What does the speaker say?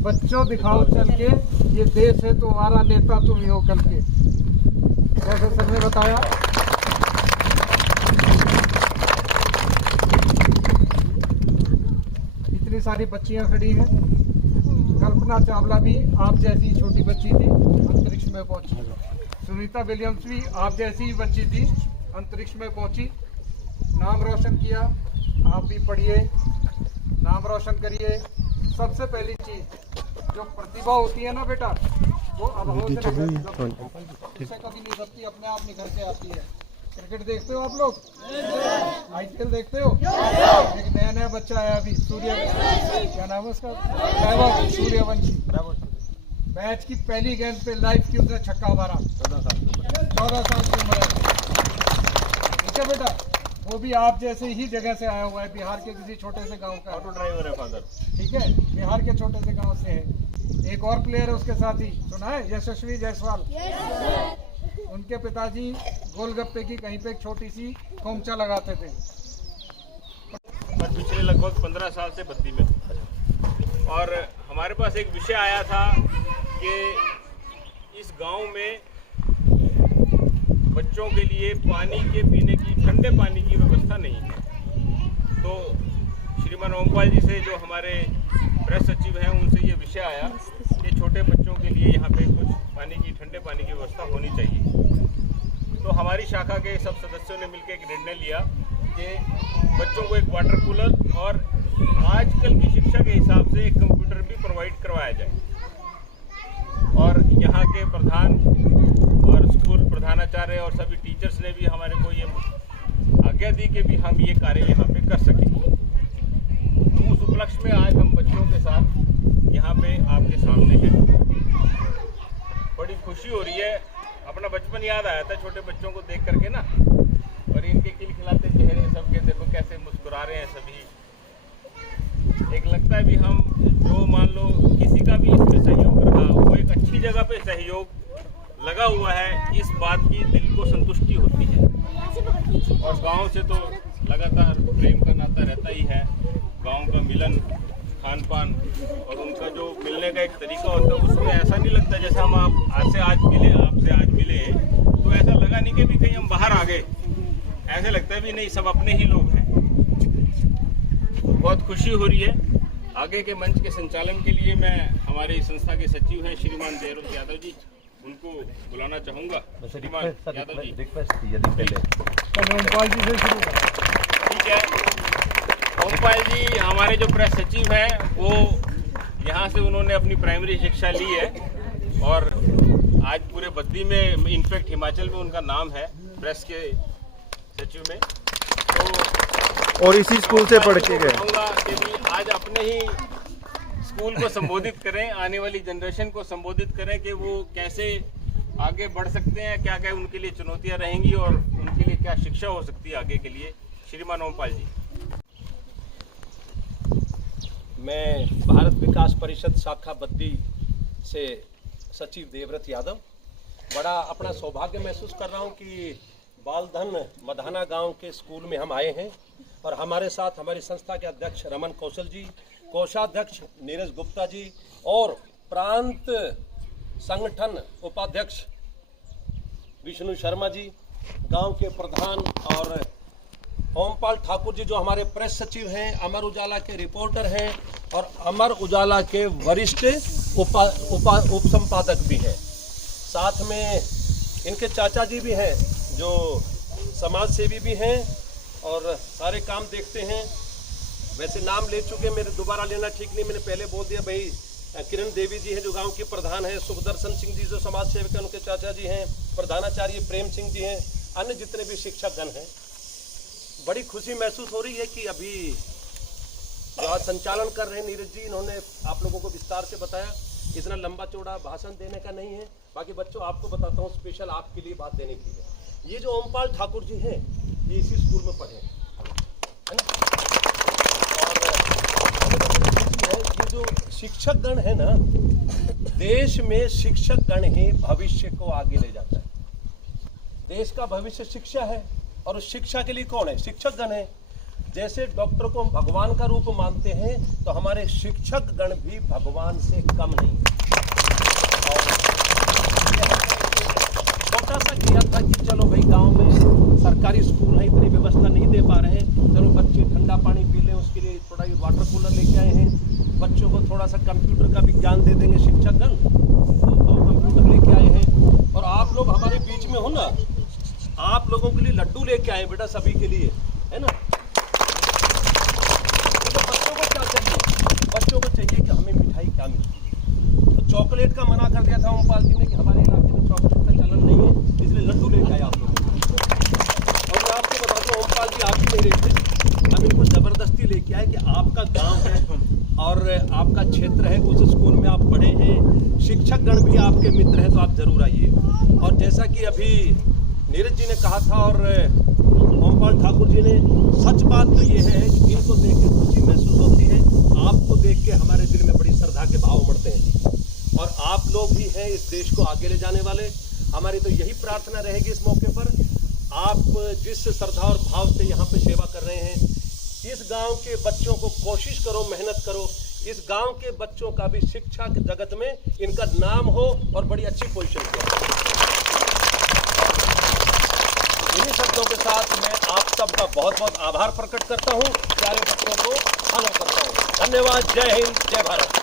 बच्चों दिखाओ चल के, ये देश है तुम्हारा, नेता तुम ही हो कल के। जैसे सर ने बताया, इतनी सारी बच्चियां खड़ी हैं। कल्पना चावला भी आप जैसी छोटी बच्ची थी, अंतरिक्ष में पहुंची। सुनीता विलियम्स भी आप जैसी ही बच्ची थी, अंतरिक्ष में पहुंची, नाम रोशन किया। आप भी पढ़िए, नाम रोशन करिए। सबसे पहली चीज जो प्रतिभा होती है ना बेटा, वो अभाव से कभी नहीं सकती, अपने आप निकल के आती है। क्रिकेट देखते हो आप लोग? IPL देखते हो? एक नया नया बच्चा आया अभी, क्या नाम है उसका? वैभव सूर्यवंशी। मैच की पहली गेंद पे लाइव की उसने छक्का मारा। 14 साल की उम्र है। ठीक है बेटा, वो भी आप जैसे ही जगह से आया हुआ है, बिहार के किसी छोटे से गांव का। ऑटो ड्राइवर है फादर। ठीक है, बिहार के छोटे से गांव से है। एक और प्लेयर है उसके साथ ही, सुना है? यशस्वी जायसवाल। उनके पिताजी गोलगप्पे की कहीं पे एक छोटी सी खोमचा लगाते थे। पर पिछले लगभग 15 साल से बद्दी में, और हमारे पास एक विषय आया था कि इस गांव में बच्चों के लिए पानी के पीने की, ठंडे पानी की व्यवस्था नहीं है। तो श्रीमान ओमपाल जी से, जो हमारे प्रेस सचिव हैं, उनसे ये विषय आया कि छोटे बच्चों के लिए यहाँ पे कुछ पानी की, ठंडे पानी की व्यवस्था होनी चाहिए। तो हमारी शाखा के सब सदस्यों ने मिलकर एक निर्णय लिया कि बच्चों को एक वाटर कूलर और आजकल की शिक्षा के हिसाब से एक कंप्यूटर भी प्रोवाइड करवाया जाए। और यहाँ के प्रधान और स्कूल प्रधानाचार्य और सभी टीचर्स ने भी हमारे को ये आज्ञा दी कि भी हम ये कार्य यहाँ पे कर सकें। तो उस उपलक्ष्य में आज हम बच्चों के साथ यहाँ पे आपके सामने हैं। बड़ी खुशी हो रही है। अपना बचपन याद आया था छोटे बच्चों को देख करके ना, और इनके खिलखिलाते चेहरे सबके, देखो कैसे मुस्कुरा रहे हैं सभी। एक लगता है भी हम, जो मान लो किसी का भी इसमें सहयोग रहा, वो एक अच्छी जगह पे सहयोग लगा हुआ है, इस बात की दिल को संतुष्टि होती है। और गांव से तो लगातार प्रेम का नाता रहता ही है। गांव का मिलन, खान पान और उनका जो मिलने का एक तरीका होता है, उसमें ऐसा नहीं लगता जैसे हम आपसे आज मिले, तो ऐसा लगा नहीं कि भी कहीं हम बाहर आ गए। ऐसे लगता है भी नहीं, सब अपने ही लोग हैं। बहुत खुशी हो रही है। आगे के मंच के संचालन के लिए मैं हमारे संस्था के सचिव हैं श्रीमान जयरोत यादव जी, उनको बुलाना चाहूँगा। श्रीमान यादव जी, ओमपाल जी से शुरू करें। ठीक है, ओमपाल जी हमारे जो प्रेस सचिव हैं, वो यहाँ से उन्होंने अपनी प्राइमरी शिक्षा ली है और आज पूरे बद्दी में, इनफैक्ट हिमाचल में उनका नाम है प्रेस के सचिव में। तो और इसी स्कूल से पढ़ के गए। कहूँगा कि भी आज अपने ही स्कूल को संबोधित करें, आने वाली जनरेशन को संबोधित करें कि वो कैसे आगे बढ़ सकते हैं, क्या क्या उनके लिए चुनौतियां रहेंगी और उनके लिए क्या शिक्षा हो सकती है आगे के लिए। श्रीमान ओमपाल जी। मैं भारत विकास परिषद शाखा बद्दी से सचिव देवव्रत यादव बड़ा अपना सौभाग्य महसूस कर रहा हूं कि बालधन मधाना गांव के स्कूल में हम आए हैं और हमारे साथ हमारी संस्था के अध्यक्ष रमन कौशल जी, कोषाध्यक्ष नीरज गुप्ता जी और प्रांत संगठन उपाध्यक्ष विष्णु शर्मा जी, गांव के प्रधान और ओमपाल ठाकुर जी जो हमारे प्रेस सचिव हैं, अमर उजाला के रिपोर्टर हैं और अमर उजाला के वरिष्ठ उप संपादक भी हैं। साथ में इनके चाचा जी भी हैं जो समाज सेवी भी हैं और सारे काम देखते हैं। वैसे नाम ले चुके, मेरे दोबारा लेना ठीक नहीं, मैंने पहले बोल दिया। भाई किरण देवी जी हैं जो गांव के प्रधान हैं, सुखदर्शन सिंह जी जो समाज सेवक हैं उनके चाचा जी हैं, प्रधानाचार्य प्रेम सिंह जी हैं, अन्य जितने भी शिक्षकगण हैं। बड़ी खुशी महसूस हो रही है कि अभी जो आज संचालन कर रहे हैं नीरज जी, इन्होंने आप लोगों को विस्तार से बताया। इतना लंबा चौड़ा भाषण देने का नहीं है। बाकी बच्चों आपको बताता हूँ, स्पेशल आपके लिए बात देने की है। ये जो ओमपाल ठाकुर जी हैं, ये इसी स्कूल में पढ़े है ना। और ये जो शिक्षक गण है ना, देश में शिक्षक गण ही भविष्य को आगे ले जाता है। देश का भविष्य शिक्षा है और उस शिक्षा के लिए कौन है? शिक्षक गण है। जैसे डॉक्टर को हम भगवान का रूप मानते हैं, तो हमारे शिक्षक गण भी भगवान से कम नहीं है। और छोटा सा किया था कि चलो भाई गांव में सरकारी स्कूल है, इतनी व्यवस्था नहीं दे पा रहे हैं, चलो बच्चे ठंडा पानी पी लें, उसके लिए थोड़ा वाटर कूलर लेके आए हैं। बच्चों को थोड़ा सा कंप्यूटर का भी ज्ञान दे देंगे शिक्षकगण, तो कंप्यूटर लेके आए हैं। और आप लोग हमारे बीच में हो ना, आप लोगों के लिए लड्डू लेके आए बेटा, सभी के लिए, है ना। तो बच्चों को क्या चाहिए? बच्चों को चाहिए कि हमें मिठाई क्या मिलती है। तो चॉकलेट का मना कर दिया था ओमपाल जी ने कि हमारे इलाके में चॉकलेट का चलन नहीं है, इसलिए लड्डू लेके आए आप लोग। और मैं आपको बता दूं, ओमपाल जी आप ही नहीं रहे थे, हम इनको जबरदस्ती लेके आए कि आपका गांव है और आपका क्षेत्र है, उस स्कूल में आप पढ़े हैं, शिक्षक गण भी आपके मित्र हैं, तो आप जरूर आइए। और जैसा कि अभी नीरज जी ने कहा था और ओमपाल ठाकुर जी ने, सच बात तो ये है कि इनको देख के खुशी महसूस होती है, आपको देख के हमारे दिल में बड़ी श्रद्धा के भाव उमड़ते हैं। और आप लोग भी हैं इस देश को आगे ले जाने वाले। हमारी तो यही प्रार्थना रहेगी इस मौके पर, आप जिस श्रद्धा और भाव से यहाँ पे सेवा कर रहे हैं, इस गांव के बच्चों को कोशिश करो, मेहनत करो, इस गांव के बच्चों का भी शिक्षा के जगत में इनका नाम हो और बड़ी अच्छी पोजीशन पे। इन्हीं शब्दों के साथ मैं आप सबका बहुत बहुत आभार प्रकट करता हूँ, प्यारे बच्चों को फॉलो करता हूँ। धन्यवाद। जय हिंद, जय भारत।